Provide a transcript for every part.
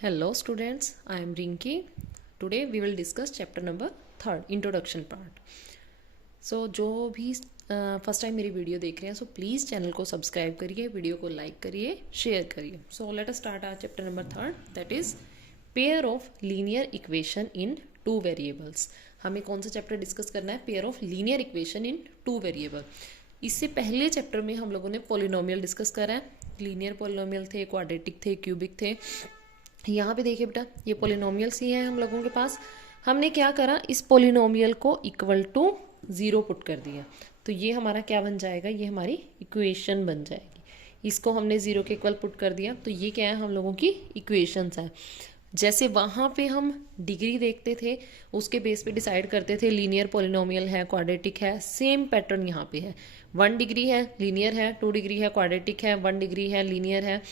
Hello students, I am Rinki. Today we will discuss chapter number 3, introduction part. So जो भी first time मेरी video देख रहे हैं सो प्लीज़ चैनल को सब्सक्राइब करिए, वीडियो को लाइक करिए, शेयर करिए. So let us start our chapter number 3, that is pair of linear equation in two variables. हमें कौन सा चैप्टर डिस्कस करना है? Pair of linear equation in two variable. इससे पहले चैप्टर में हम लोगों ने पोलिनोमियल डिस्कस करा है. लीनियर पोलिनोमियल थे, क्वाड्रेटिक थे, क्यूबिक थे. यहाँ पे देखिए बेटा, ये पोलिनोमियल्स ही हैं हम लोगों के पास. हमने क्या करा, इस पोलिनोमियल को इक्वल टू 0 पुट कर दिया. तो ये हमारा क्या बन जाएगा? ये हमारी इक्वेशन बन जाएगी. इसको हमने 0 के इक्वल पुट कर दिया तो ये क्या है? हम लोगों की इक्वेशंस है. जैसे वहाँ पे हम डिग्री देखते थे, उसके बेस पे डिसाइड करते थे लीनियर पोलिनोमियल है, क्वाड्रेटिक है. सेम पैटर्न यहाँ पे है. 1 डिग्री है, लीनियर है. 2 डिग्री है, क्वाड्रेटिक है. 1 डिग्री है, लीनियर है.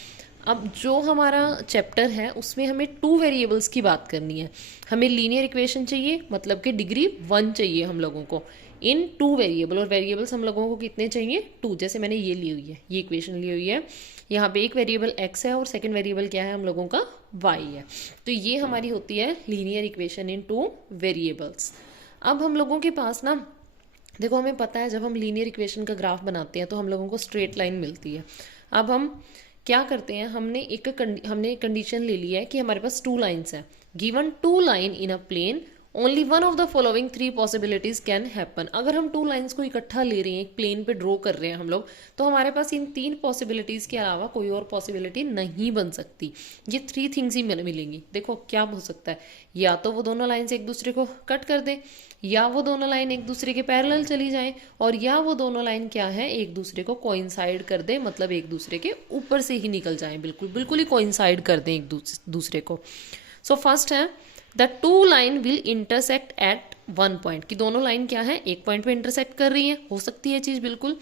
अब जो हमारा चैप्टर है उसमें हमें 2 वेरिएबल्स की बात करनी है. हमें लीनियर इक्वेशन चाहिए, मतलब कि डिग्री 1 चाहिए हम लोगों को इन 2 वेरिएबल. और वेरिएबल्स हम लोगों को कितने चाहिए? 2. जैसे मैंने ये ली हुई है, ये इक्वेशन ली हुई है. यहाँ पे एक वेरिएबल x है और सेकंड वेरिएबल क्या है? हम लोगों का y है. तो ये हमारी होती है लीनियर इक्वेशन इन 2 वेरिएबल्स. अब हम लोगों के पास ना, देखो हमें पता है जब हम लीनियर इक्वेशन का ग्राफ बनाते हैं तो हम लोगों को स्ट्रेट लाइन मिलती है. अब हम क्या करते हैं, हमने एक कंडीशन ले लिया है कि हमारे पास 2 लाइन्स हैं. Given 2 line in a plane, only one of the following 3 possibilities can happen. अगर हम 2 लाइन्स को इकट्ठा ले रहे हैं, एक प्लेन पे ड्रॉ कर रहे हैं हम लोग, तो हमारे पास इन 3 पॉसिबिलिटीज के अलावा कोई और पॉसिबिलिटी नहीं बन सकती. ये 3 थिंग्स ही मिलेंगी. देखो क्या हो सकता है, या तो वो दोनों लाइन्स एक दूसरे को कट कर दें, या वो दोनों लाइन एक दूसरे के पैरेलल चली जाएं, और या वो दोनों लाइन क्या है? एक दूसरे को कोइंसाइड कर दे, मतलब एक दूसरे के ऊपर से ही निकल जाएं, बिल्कुल बिल्कुल ही कोइंसाइड कर दें एक दूसरे को. सो फर्स्ट है the 2 line will intersect at 1 point, कि दोनों लाइन क्या है? एक पॉइंट पे इंटरसेक्ट कर रही है. हो सकती है चीज बिल्कुल.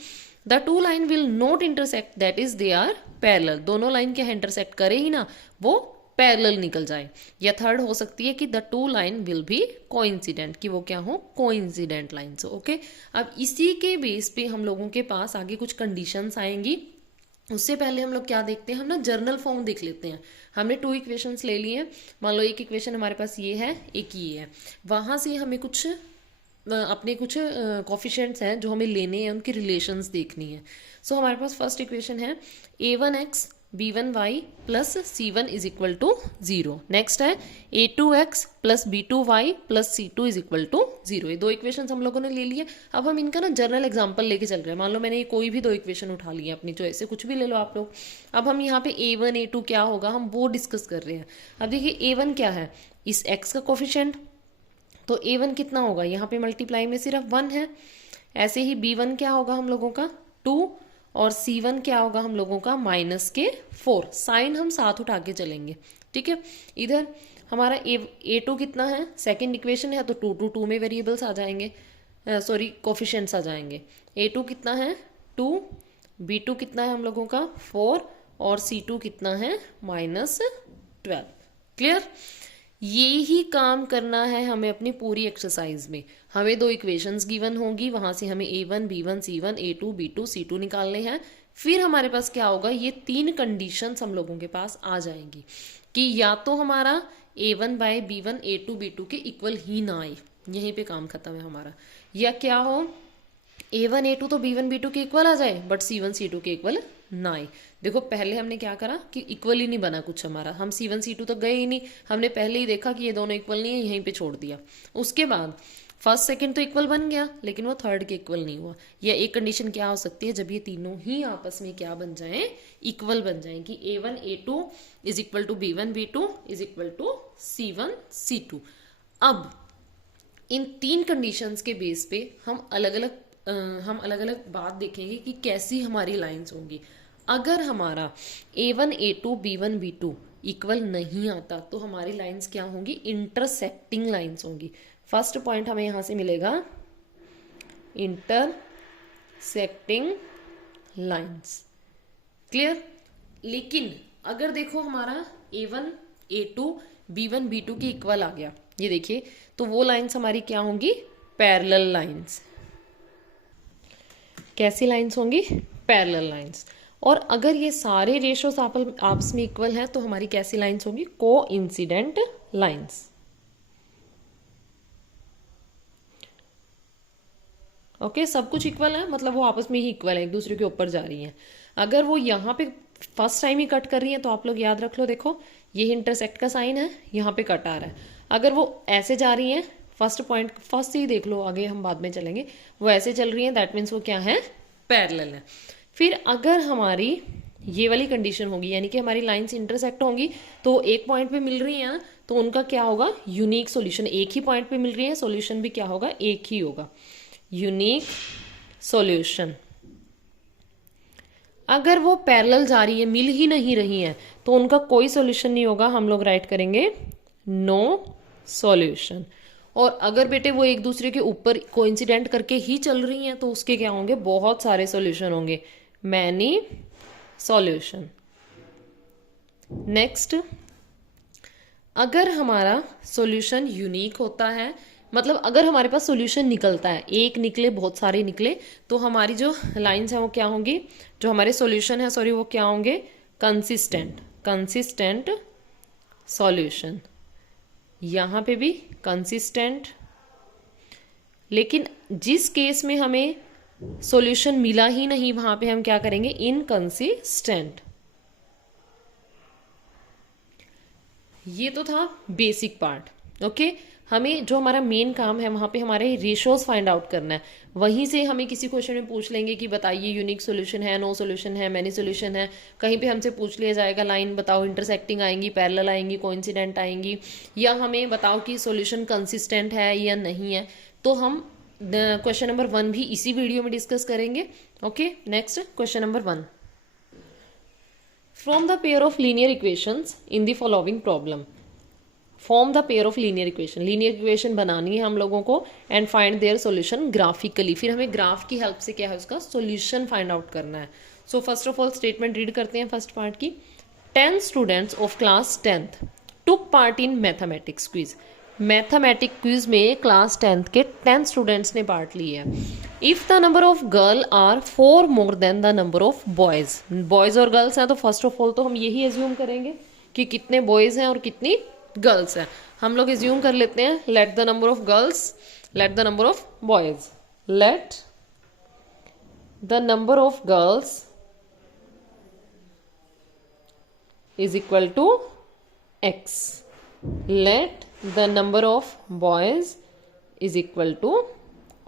The 2 line will not intersect, that is they are parallel. दोनों लाइन क्या है? इंटरसेक्ट करे ही ना, वो पैरेलल निकल जाए. या थर्ड हो सकती है कि the 2 line will be coincident, कि वो क्या हो? Coincident lines. ओके. अब इसी के बेस पे हम लोगों के पास आगे कुछ कंडीशंस आएंगी. उससे पहले हम लोग क्या देखते हैं, हम ना जर्नल फॉर्म देख लेते हैं. हमने 2 इक्वेशंस ले लिए हैं. मान लो एक इक्वेशन हमारे पास ये है, एक ये है. वहां से हमें कुछ अपने कुछ कॉफिशिएंट्स हैं जो हमें लेने हैं, उनकी रिलेशंस देखनी है. सो हमारे पास फर्स्ट इक्वेशन है a1x b1y plus c1 is equal to 0. Next है a2x plus b2y plus c2 is equal to 0. ये 2 इक्वेशन हम लोगों ने ले लिए. अब हम इनका ना जनरल एग्जांपल लेके चल रहे हैं. मान लो मैंने ये कोई भी 2 इक्वेशन उठा ली है अपनी चॉइस से, कुछ भी ले लो आप लोग. अब हम यहाँ पे a1 a2 क्या होगा, हम वो डिस्कस कर रहे हैं. अब देखिए a1 क्या है? इस x का कोफिशिएंट. तो a1 कितना होगा? यहाँ पे मल्टीप्लाई में सिर्फ 1 है. ऐसे ही b1 क्या होगा हम लोगों का? 2. और c1 क्या होगा हम लोगों का? -4. साइन हम साथ उठा के चलेंगे. ठीक है. इधर हमारा a2 कितना है? सेकंड इक्वेशन है तो 2 में वेरिएबल्स आ जाएंगे, सॉरी कोफिशिएंट्स आ जाएंगे. a2 कितना है? 2. b2 कितना है हम लोगों का? 4. और c2 कितना है? -12. क्लियर. ये ही काम करना है हमें अपनी पूरी एक्सरसाइज में. हमें 2 इक्वेशंस गिवन होंगी, वहां से हमें a1 b1 c1 a2 b2 c2 निकालने हैं. फिर हमारे पास क्या होगा? ये 3 कंडीशंस हम लोगों के पास आ जाएंगी कि या तो हमारा a1 bye b1 a2 b2 के इक्वल ही ना आए, यहीं पे काम खत्म है हमारा. या क्या हो, a1 a2 तो b1 b2 के इक्वल आ जाए बट c1 c2 के इक्वल ना आए. देखो पहले हमने क्या करा कि इक्वल ही नहीं बना कुछ हमारा. हम c1 c2 तक गए ही नहीं. हमने पहले ही देखा कि ये दोनों इक्वल नहीं है, यहीं पे छोड़ दिया. उसके बाद फर्स्ट सेकंड तो इक्वल बन गया, लेकिन वो थर्ड के इक्वल नहीं हुआ. या एक कंडीशन क्या हो सकती है, जब ये तीनों ही आपस में क्या बन जाए? इक्वल बन जाए, कि a1 a2 is equal to b1 b2 is equal to c1 c2. अब इन 3 कंडीशंस के बेस पे हम अलग अलग बात देखेंगे कि कैसी हमारी लाइंस होंगी. अगर हमारा a1 a2 b1 b2 equal नहीं आता तो हमारी लाइंस क्या होंगी? इंटरसेक्टिंग लाइंस होंगी. फर्स्ट पॉइंट हमें यहां से मिलेगा इंटरसेक्टिंग लाइंस. क्लियर. लेकिन अगर देखो हमारा a1 a2 b1 b2 के इक्वल आ गया, ये देखिए, तो वो लाइंस हमारी क्या होंगी? Parallel lines. कैसी लाइंस होंगी? Parallel lines. और अगर ये सारे रेशोस आपस में इक्वल हैं तो हमारी कैसी लाइंस होंगी, को इंसिडेंट लाइंस। ओके, सब कुछ इक्वल है मतलब वो आपस में ही इक्वल है, एक दूसरे के ऊपर जा रही हैं। अगर वो यहाँ पे फर्स्ट टाइम ही कट कर रही है तो आप लोग याद रख लो, देखो ये इंटरसेक्ट का साइन है, यहाँ पे कट आ रहा है। अगर वो ऐसे जा रही हैं, फर्स्ट पॉइंट फर्स्ट ही देख लो, आगे हम बाद में चलेंगे, वो ऐसे चल रही है, दैट मीन्स वो क्या है, पैरेलल है। फिर अगर हमारी ये वाली कंडीशन होगी, यानी कि हमारी लाइंस इंटरसेक्ट होंगी तो एक पॉइंट पे मिल रही है, तो उनका क्या होगा, यूनिक सॉल्यूशन। एक ही पॉइंट पे मिल रही है, सॉल्यूशन भी क्या होगा, एक ही होगा, यूनिक सॉल्यूशन। अगर वो पैरेलल जा रही है, मिल ही नहीं रही है, तो उनका कोई सॉल्यूशन नहीं होगा, हम लोग राइट करेंगे नो सॉल्यूशन। और अगर बेटे वो एक दूसरे के ऊपर कोइंसिडेंट करके ही चल रही हैं तो उसके क्या होंगे, बहुत सारे सॉल्यूशन होंगे, मैनी सॉल्यूशन। नेक्स्ट, अगर हमारा सॉल्यूशन यूनिक होता है, मतलब अगर हमारे पास सॉल्यूशन निकलता है, एक निकले बहुत सारे निकले, तो हमारी जो लाइंस हैं वो क्या होंगी, जो हमारे सॉल्यूशन है सॉरी वो क्या होंगे, कंसिस्टेंट, कंसिस्टेंट सॉल्यूशन। यहाँ पे भी कंसिस्टेंट। लेकिन जिस केस में हमें सॉल्यूशन मिला ही नहीं वहां पे हम क्या करेंगे, इनकंसिस्टेंट। ये तो था बेसिक पार्ट। ओके, हमें जो हमारा मेन काम है वहां पे हमारे रेशोज फाइंड आउट करना है। वहीं से हमें किसी क्वेश्चन में पूछ लेंगे कि बताइए यूनिक सॉल्यूशन है, नो सॉल्यूशन है, मैनी सॉल्यूशन है। कहीं पे हमसे पूछ लिया जाएगा लाइन बताओ इंटरसेक्टिंग आएंगी, पैरेलल आएंगी, कोइंसिडेंट आएंगी, या हमें बताओ कि सॉल्यूशन कंसिस्टेंट है या नहीं है। तो हम क्वेश्चन नंबर 1 भी इसी वीडियो में डिस्कस करेंगे। Okay, next question number 1, from the pair of linear equations in the following problem. Form the pair of linear equation, linear equation बनानी है हम लोगों को, and find their solution graphically. फिर हमें ग्राफ की हेल्प से क्या है, उसका सॉल्यूशन फाइंड आउट करना है। So first of all statement read करते हैं फर्स्ट पार्ट की। 10 students of class 10th took part in mathematics quiz. Mathematic quiz में क्लास 10th के 10 स्टूडेंट्स ने पार्ट लिया है। If the number of girl are 4 more than the number of boys, boys और girls हैं तो first of all तो हम यही एज्यूम करेंगे कि कितने बॉयज हैं और कितनी गर्ल्स हैं। हम लोग एज्यूम कर लेते हैं, let the number of girls, late the number of boys, late the number of girls is equal to x, let the number of boys is equal to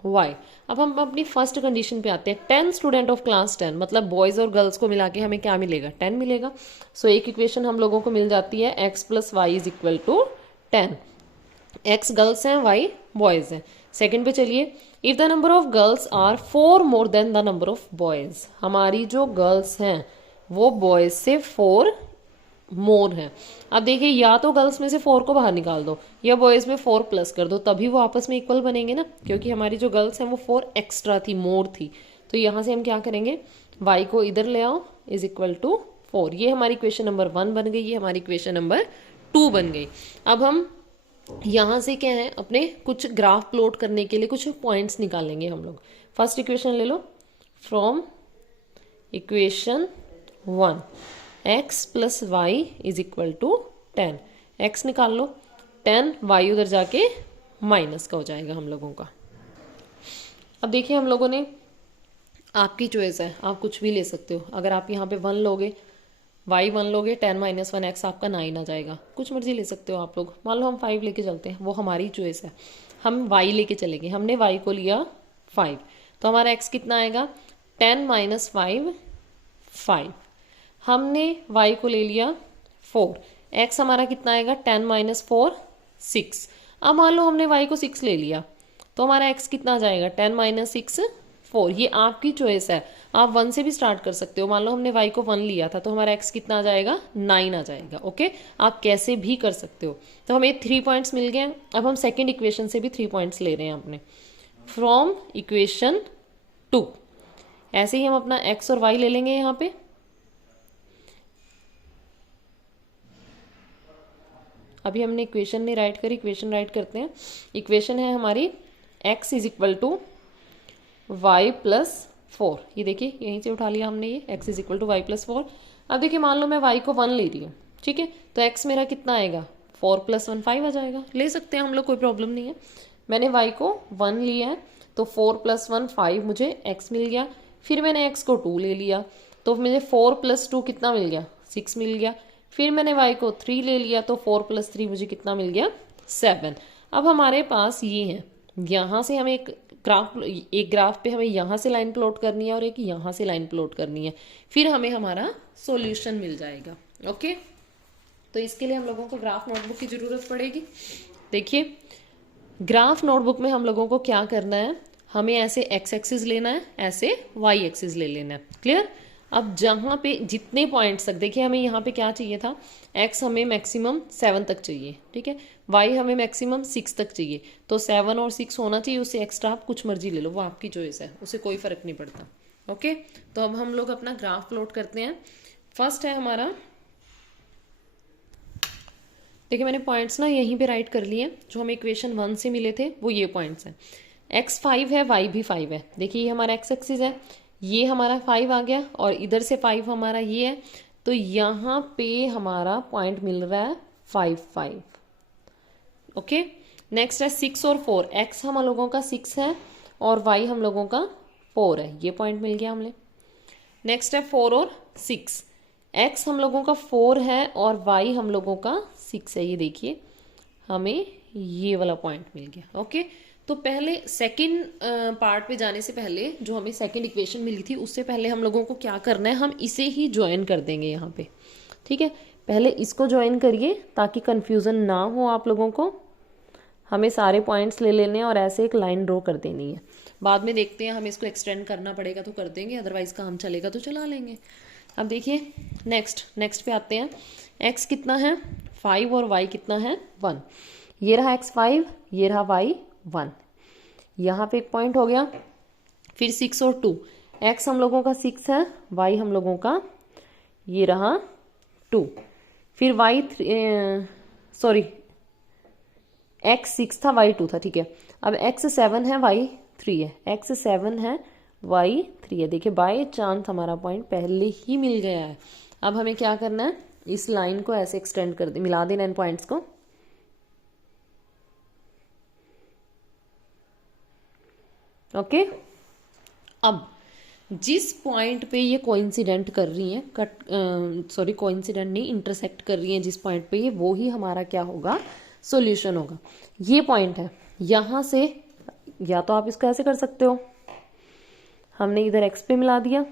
y। अब हम अपनी फर्स्ट कंडीशन पे आते हैं। 10 student of class 10 मतलब boys और girls को मिला के हमें क्या मिलेगा, 10 मिलेगा। सो एक इक्वेशन हम लोगों को मिल जाती है, x plus Y is equal to 10। x girls हैं, y बॉयज हैं। सेकंड पे चलिए, if the number of girls are 4 more than the number of boys, हमारी जो गर्ल्स हैं वो बॉयज से 4 मोर है। अब देखिए, या तो गर्ल्स में से 4 को बाहर निकाल दो या बॉयज में 4 प्लस कर दो, तभी वो आपस में इक्वल बनेंगे ना, क्योंकि हमारी जो गर्ल्स हैं वो 4 एक्स्ट्रा थी, मोर थी। तो यहाँ से हम क्या करेंगे, y को इधर ले आओ इज इक्वल टू 4। ये हमारी क्वेश्चन नंबर 1 बन गई, ये हमारी क्वेश्चन नंबर 2 बन गई। अब हम यहाँ से क्या है, अपने कुछ ग्राफ प्लॉट करने के लिए कुछ पॉइंट्स निकालेंगे हम लोग। फर्स्ट इक्वेशन ले लो, from equation 1 x plus Y is equal to 10। x निकाल लो, 10 y उधर जाके माइनस का हो जाएगा हम लोगों का। अब देखिए, हम लोगों ने, आपकी चॉइस है, आप कुछ भी ले सकते हो। अगर आप यहाँ पे 1 लोगे, y 1 लोगे, 10 माइनस 1 x आपका 9 आ जाएगा। कुछ मर्जी ले सकते हो आप लोग। मान लो हम 5 लेके चलते हैं, वो हमारी चॉइस है। हम y लेके चलेंगे, हमने y को लिया 5, तो हमारा x कितना आएगा, 10 माइनस 5 5। हमने y को ले लिया 4, x हमारा कितना आएगा, 10 माइनस 4 6। अब मान लो हमने y को 6 ले लिया, तो हमारा x कितना आ जाएगा, 10 माइनस 6 4। ये आपकी चॉइस है, आप 1 से भी स्टार्ट कर सकते हो। मान लो हमने y को 1 लिया था, तो हमारा x कितना आ जाएगा, 9 आ जाएगा। ओके, आप कैसे भी कर सकते हो। तो हमें 3 पॉइंट्स मिल गए। अब हम सेकेंड इक्वेशन से भी 3 पॉइंट्स ले रहे हैं अपने, फ्रॉम इक्वेशन 2। ऐसे ही हम अपना x और y ले लेंगे यहाँ पे। अभी हमने इक्वेशन नहीं राइट करी, इक्वेशन राइट करते हैं। इक्वेशन है हमारी x is equal to Y plus 4, ये देखिए यहीं से उठा लिया हमने ये x is equal to Y plus 4। अब देखिए मान लो मैं y को 1 ले रही हूँ, ठीक है, तो x मेरा कितना आएगा, 4 + 1 5 आ जाएगा। ले सकते हैं हम लोग, कोई प्रॉब्लम नहीं है। मैंने y को 1 लिया है तो 4 + 1 5 मुझे x मिल गया। फिर मैंने x को 2 ले लिया तो मुझे 4 + 2 कितना मिल गया, 6 मिल गया। फिर मैंने y को 3 ले लिया तो 4 + 3 मुझे कितना मिल गया, 7। अब हमारे पास ये है, यहाँ से हमें एक ग्राफ पे हमें यहाँ से लाइन प्लॉट करनी है और एक यहाँ से लाइन प्लॉट करनी है, फिर हमें हमारा सॉल्यूशन मिल जाएगा। ओके, तो इसके लिए हम लोगों को ग्राफ नोटबुक की ज़रूरत पड़ेगी। देखिए ग्राफ नोटबुक में हम लोगों को क्या करना है, हमें ऐसे एक्स एक्सिस लेना है, ऐसे वाई एक्सिस ले लेना है। क्लियर। अब जहाँ पे जितने पॉइंट्स तक, देखिए हमें यहाँ पे क्या चाहिए था, एक्स हमें मैक्सिमम 7 तक चाहिए, ठीक है, वाई हमें मैक्सिमम 6 तक चाहिए, तो 7 और 6 होना चाहिए, उससे एक्स्ट्रा आप कुछ मर्जी ले लो, वो आपकी चॉइस है, उससे कोई फर्क नहीं पड़ता। ओके, तो अब हम लोग अपना ग्राफ प्लॉट करते हैं। फर्स्ट है हमारा, देखिए मैंने पॉइंट्स ना यहीं पे राइट कर लिए, जो हमें इक्वेशन 1 से मिले थे वो ये पॉइंट्स हैं। x 5 है, y भी 5 है। देखिए ये हमारा x एक्सिस है, ये हमारा 5 आ गया और इधर से 5 हमारा ये है, तो यहाँ पे हमारा पॉइंट मिल रहा है 5 5। ओके, नेक्स्ट है 6 और 4। x हम लोगों का 6 है और y हम लोगों का 4 है, ये पॉइंट मिल गया हमें। नेक्स्ट है 4 और 6। x हम लोगों का 4 है और y हम लोगों का 6 है, ये देखिए हमें ये वाला पॉइंट मिल गया। ओके, तो पहले सेकंड पार्ट पे जाने से पहले, जो हमें सेकंड इक्वेशन मिली थी, उससे पहले हम लोगों को क्या करना है, हम इसे ही ज्वाइन कर देंगे यहाँ पे। ठीक है, पहले इसको ज्वाइन करिए ताकि कंफ्यूजन ना हो आप लोगों को। हमें सारे पॉइंट्स ले लेने हैं और ऐसे एक लाइन ड्रॉ कर देनी है। बाद में देखते हैं, हमें इसको एक्सटेंड करना पड़ेगा तो कर देंगे, अदरवाइज काम चलेगा तो चला लेंगे। अब देखिए नेक्स्ट पे आते हैं। x कितना है 5 और y कितना है 1। ये रहा x 5, ये रहा y 1, यहाँ पे एक पॉइंट हो गया। फिर 6 और 2, x हम लोगों का 6 है, y हम लोगों का ये रहा 2। फिर y सॉरी x 6 था, y 2 था, ठीक है। अब x 7 है, y 3 है, x 7 है, y 3 है। देखिए बाय चांस हमारा पॉइंट पहले ही मिल गया है। अब हमें क्या करना है, इस लाइन को ऐसे एक्सटेंड कर दे, मिला देना इन पॉइंट्स को। ओके, अब जिस पॉइंट पे ये कोइंसिडेंट कर रही हैं, कोइंसिडेंट नहीं, इंटरसेक्ट कर रही हैं जिस पॉइंट पे ये, वो ही हमारा क्या होगा, सॉल्यूशन होगा। ये पॉइंट है, यहाँ से या तो आप इसको ऐसे कर सकते हो, हमने इधर x पे मिला दिया,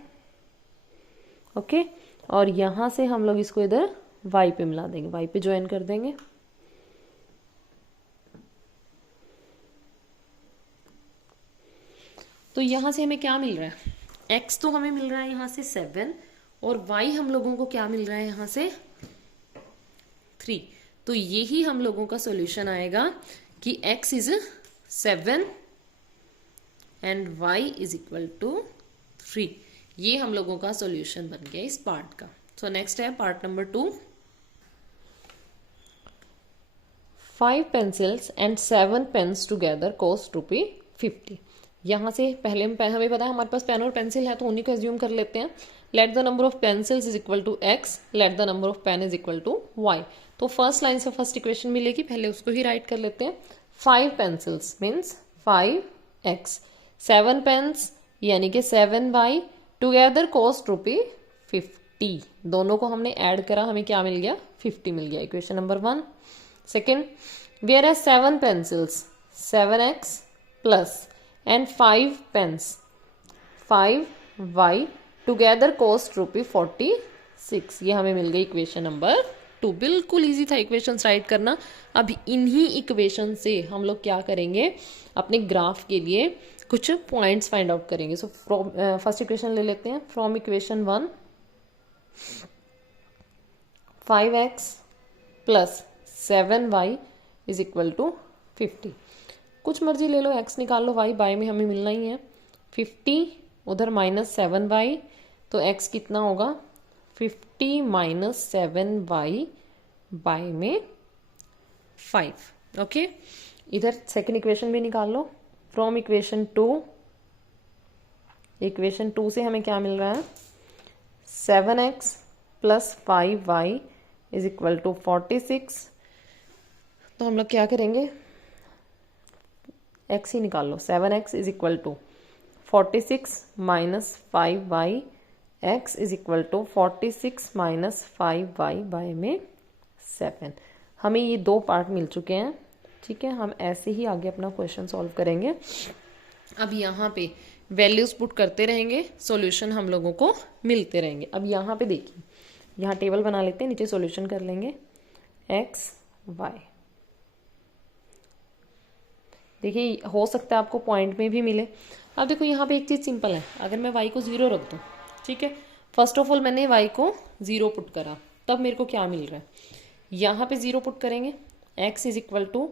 ओके, और यहाँ से हम लोग इसको इधर y पे मिला देंगे, y पे ज्वाइन कर देंगे। तो यहाँ से हमें क्या मिल रहा है, x तो हमें मिल रहा है यहाँ से 7 और y हम लोगों को क्या मिल रहा है यहाँ से 3। तो यही हम लोगों का सॉल्यूशन आएगा कि x is 7 and y is equal to 3। ये हम लोगों का सॉल्यूशन बन गया इस पार्ट का। सो नेक्स्ट है part number 2। 5 pencils and 7 pens together cost ₹50। यहाँ से पहले हमें पता है हमारे पास पेन और पेंसिल है, तो उन्हीं को एज्यूम कर लेते हैं। Let the number of pencils is equal to x, let the number of pen is equal to y। तो फर्स्ट लाइन से फर्स्ट इक्वेशन मिलेगी, पहले उसको ही राइट कर लेते हैं। 5 pencils मीन्स 5x, 7 pens यानी कि 7y, टुगेदर कॉस्ट ₹50। दोनों को हमने ऐड करा, हमें क्या मिल गया, 50 मिल गया। Equation number 1। Second, where are 7 pencils 7x plus and 5 pens 5y, together cost ₹46। ये हमें मिल गई इक्वेशन नंबर 2। बिल्कुल इजी था इक्वेशन राइट करना। अब इन्हीं इक्वेशन से हम लोग क्या करेंगे, अपने ग्राफ के लिए कुछ पॉइंट्स फाइंड आउट करेंगे। सो फर्स्ट इक्वेशन ले लेते हैं। From equation 1, 5x plus 7y is equal to 50। कुछ मर्जी ले लो, x निकाल लो, y बाय में हमें मिलना ही है। 50 उधर माइनस 7y, तो x कितना होगा, 50 माइनस 7y बाय में 5। ओके, इधर सेकेंड इक्वेशन भी निकाल लो। फ्रॉम इक्वेशन 2, इक्वेशन 2 से हमें क्या मिल रहा है, 7x plus 5y is equal to 46। तो हम लोग क्या करेंगे, x ही निकाल लो। 7x is equal to 46 minus 5y, x is equal to 46 minus 5y by में 7। हमें ये दो पार्ट मिल चुके हैं, ठीक है। हम ऐसे ही आगे अपना क्वेश्चन सॉल्व करेंगे। अब यहाँ पे वैल्यूज पुट करते रहेंगे, सॉल्यूशन हम लोगों को मिलते रहेंगे। अब यहाँ पे देखिए, यहाँ टेबल बना लेते हैं, नीचे सॉल्यूशन कर लेंगे x y। देखिए हो सकता है आपको पॉइंट में भी मिले। अब देखो यहाँ पे एक चीज़ सिंपल है, अगर मैं y को 0 रख दूँ, ठीक है। फर्स्ट ऑफ ऑल मैंने y को 0 पुट करा, तब मेरे को क्या मिल रहा है, यहाँ पे 0 पुट करेंगे, x is equal to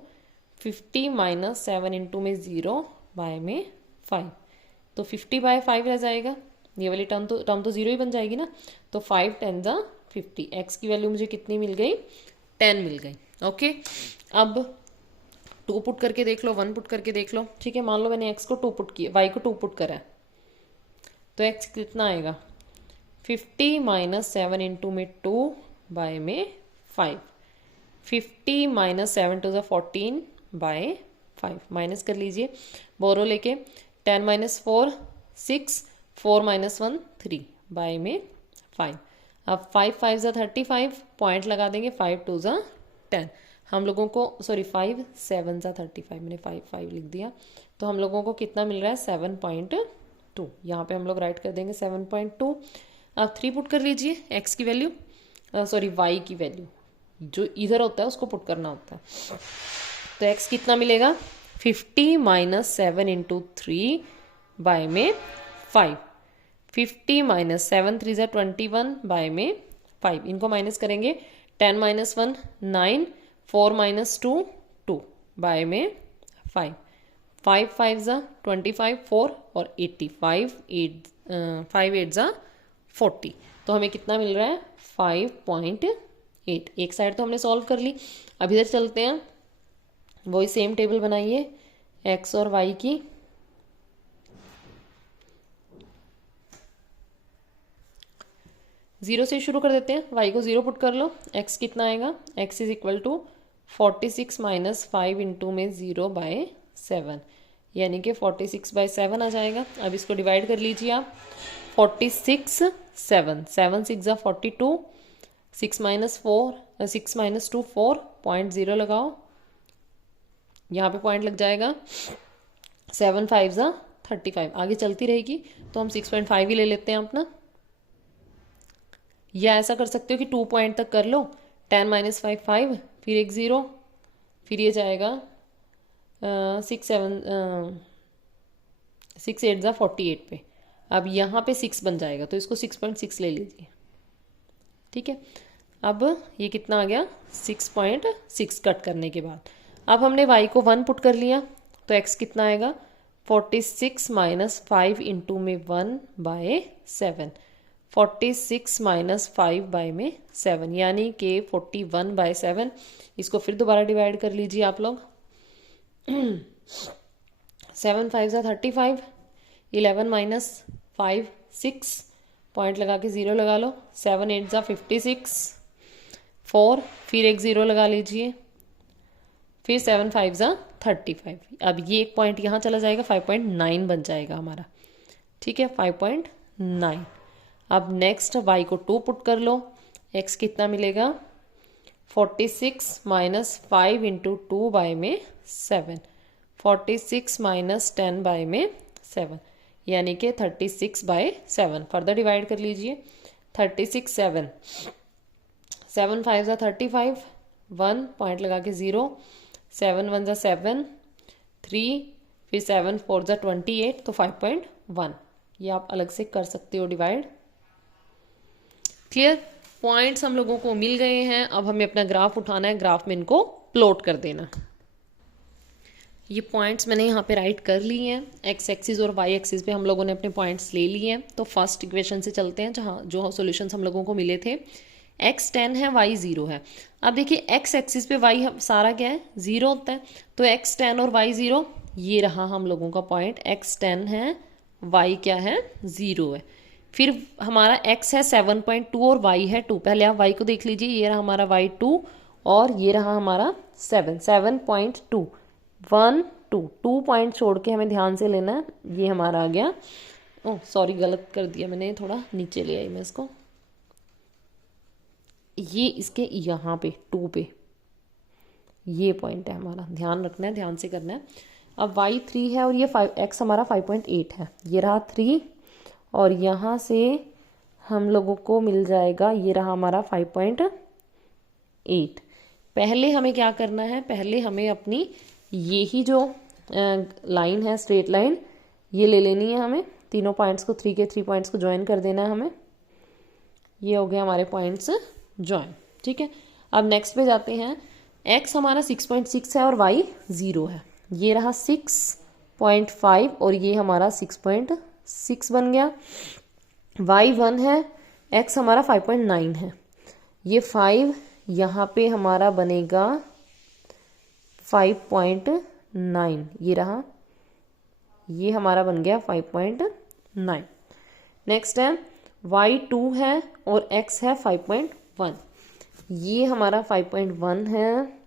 50 minus 7 into में 0 बाय में 5। तो 50 बाय 5 रह जाएगा, ये वाली टर्म तो 0 ही बन जाएगी ना। तो 5 10 जा 50, x की वैल्यू मुझे कितनी मिल गई, 10 मिल गई। ओके, अब 2 पुट करके देख लो, 1 पुट करके देख लो, ठीक है। मान लो मैंने x को 2 पुट किया, y को 2 पुट करा है, तो x कितना आएगा, 50 माइनस 7 इंटू में 2 बाय में 5। 50 माइनस 7 टू ज़ा 14 बाय 5, माइनस कर लीजिए बोरो लेके। 10 माइनस 4 6, 4 माइनस 1 3 बाय में 5। अब 5 5 ज़ा 35, पॉइंट लगा देंगे, 5 2 ज़ा 10। हम लोगों को सॉरी 5 7 ज़ा 35, मैंने 5 5 लिख दिया। तो हम लोगों को कितना मिल रहा है, 7.2। यहाँ पे हम लोग राइट कर देंगे 7.2। अब 3 पुट कर लीजिए, x की वैल्यू सॉरी y की वैल्यू, जो इधर होता है उसको पुट करना होता है। तो x कितना मिलेगा, 50 माइनस 7 इंटू 3 बाय में 5। 50 माइनस 7 3 ज़ा 21 बाय में 5, इनको माइनस करेंगे। 10 माइनस 1 9, 4 माइनस 2 2 बाय में 5। 5 5 ज़ा 25 4 और 85 5 8 ज़ा 40। तो हमें कितना मिल रहा है, 5.8। एक साइड तो हमने सॉल्व कर ली। अब इधर चलते हैं, वही सेम टेबल बनाइए x और y की। जीरो से शुरू कर देते हैं, y को 0 पुट कर लो, x कितना आएगा, x is equal to 46 minus 5 into में 0 बाय 7, यानी कि 46 बाय 7 आ जाएगा। अब इसको डिवाइड कर लीजिए आप, 46 7 7 6 ज़ा 42, 6 माइनस 4 6 माइनस 2 4, पॉइंट 0 लगाओ, यहाँ पे पॉइंट लग जाएगा। 7 5 ज़ा 35, आगे चलती रहेगी तो हम 6.5 ही ले लेते हैं अपना। या ऐसा कर सकते हो कि 2 पॉइंट तक कर लो, 10 माइनस 5 5, फिर एक 0, फिर ये जाएगा 6 8 ज़ा 48 पे। अब यहाँ पे 6 बन जाएगा, तो इसको 6.6 ले लीजिए, ठीक है। अब ये कितना आ गया, 6.6 कट करने के बाद। अब हमने y को 1 पुट कर लिया, तो x कितना आएगा, 46 माइनस 5 इंटू में 1 बाय 7। 46 माइनस 5 बाय में 7, यानी कि 41 बाय 7। इसको फिर दोबारा डिवाइड कर लीजिए आप लोग। 7 5 ज़ा 35, 11 माइनस 5 6, पॉइंट लगा के 0 लगा लो। 7 8 ज़ा 56, 4, फिर एक 0 लगा लीजिए, फिर 7 5 ज़ा 35। अब ये एक पॉइंट यहाँ चला जाएगा, 5.9 बन जाएगा हमारा, ठीक है, 5.9। अब नेक्स्ट y को 2 पुट कर लो, x कितना मिलेगा, 46 माइनस 5 इंटू 2 बाय में 7। 46 माइनस 10 बाय में 7, यानी कि 36 बाय 7। फर्दर डिवाइड कर लीजिए, 36 7 7 5 ज़ा 35, 1 पॉइंट लगा के 0, 7 1 ज़ा 7 3, फिर 7 4 ज़ा 28, तो 5.1। ये आप अलग से कर सकते हो डिवाइड। क्लियर, पॉइंट्स हम लोगों को मिल गए हैं। अब हमें अपना ग्राफ उठाना है, ग्राफ में इनको प्लॉट कर देना। ये पॉइंट्स मैंने यहाँ पे राइट कर लिए हैं, एक्स एक्सिस और वाई एक्सिस पे हम लोगों ने अपने पॉइंट्स ले लिए हैं। तो फर्स्ट इक्वेशन से चलते हैं, जहाँ जो सॉल्यूशंस हम लोगों को मिले थे। x 10 है, y 0 है। अब देखिए x एक्सिस पे y सारा क्या है, 0 होता है, तो x 10 और y 0, ये रहा हम लोगों का पॉइंट। x 10 है, y क्या है 0 है। फिर हमारा x है 7.2 और y है 2। पहले आप y को देख लीजिए, ये रहा हमारा y 2 और ये रहा हमारा 7.2 1 2 पॉइंट छोड़ के हमें ध्यान से लेना है। ये हमारा आ गया, ओह सॉरी गलत कर दिया मैंने, थोड़ा नीचे ले आई मैं इसको, ये इसके यहाँ पे 2 पे ये पॉइंट है हमारा, ध्यान रखना है, ध्यान से करना है। अब y 3 है और ये 5x हमारा 5.8 है, ये रहा 3 और यहाँ से हम लोगों को मिल जाएगा, ये रहा हमारा 5.8। पहले हमें क्या करना है, पहले हमें अपनी ये ही जो लाइन है स्ट्रेट लाइन ये ले लेनी है हमें, तीनों पॉइंट्स को 3 के 3 पॉइंट्स को ज्वाइन कर देना है हमें। ये हो गया हमारे पॉइंट्स ज्वाइन, ठीक है। अब नेक्स्ट पे जाते हैं। x हमारा 6.6 है और y 0 है, ये रहा 6.5 और ये हमारा 6.6 बन गया। y 1 है, x हमारा 5.9 है, ये 5 यहाँ पे हमारा बनेगा 5.9, ये रहा, ये हमारा बन गया 5.9। नेक्स्ट है y 2 है और x है 5.1, ये हमारा 5.1 है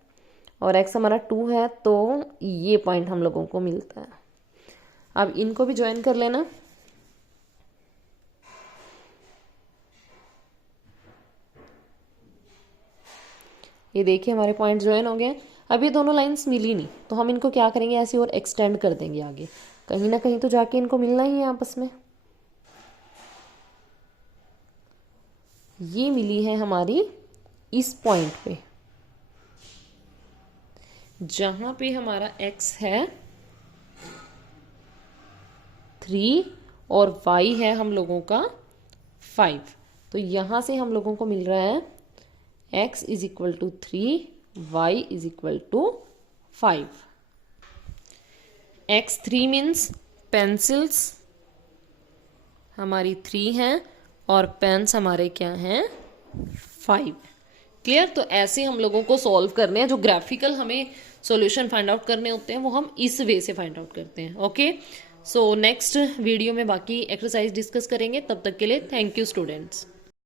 और x हमारा 2 है, तो ये पॉइंट हम लोगों को मिलता है। अब इनको भी ज्वाइन कर लेना। ये देखिए हमारे पॉइंट ज्वाइन हो गए। अब ये दोनों लाइंस मिली नहीं तो हम इनको क्या करेंगे, ऐसे और एक्सटेंड कर देंगे आगे, कहीं ना कहीं तो जाके इनको मिलना ही है आपस में। ये मिली है हमारी इस पॉइंट पे, जहां पे हमारा x है 3 और y है हम लोगों का 5, तो यहां से हम लोगों को मिल रहा है x is equal to 3, y is equal to 5। x3 means pencils हमारी 3 हैं और पेन्स हमारे क्या हैं 5। क्लियर। तो ऐसे हम लोगों को सॉल्व करने हैं, जो ग्राफिकल हमें सॉल्यूशन फाइंड आउट करने होते हैं वो हम इस वे से फाइंड आउट करते हैं। ओके, सो नेक्स्ट वीडियो में बाकी एक्सरसाइज डिस्कस करेंगे। तब तक के लिए थैंक यू स्टूडेंट्स।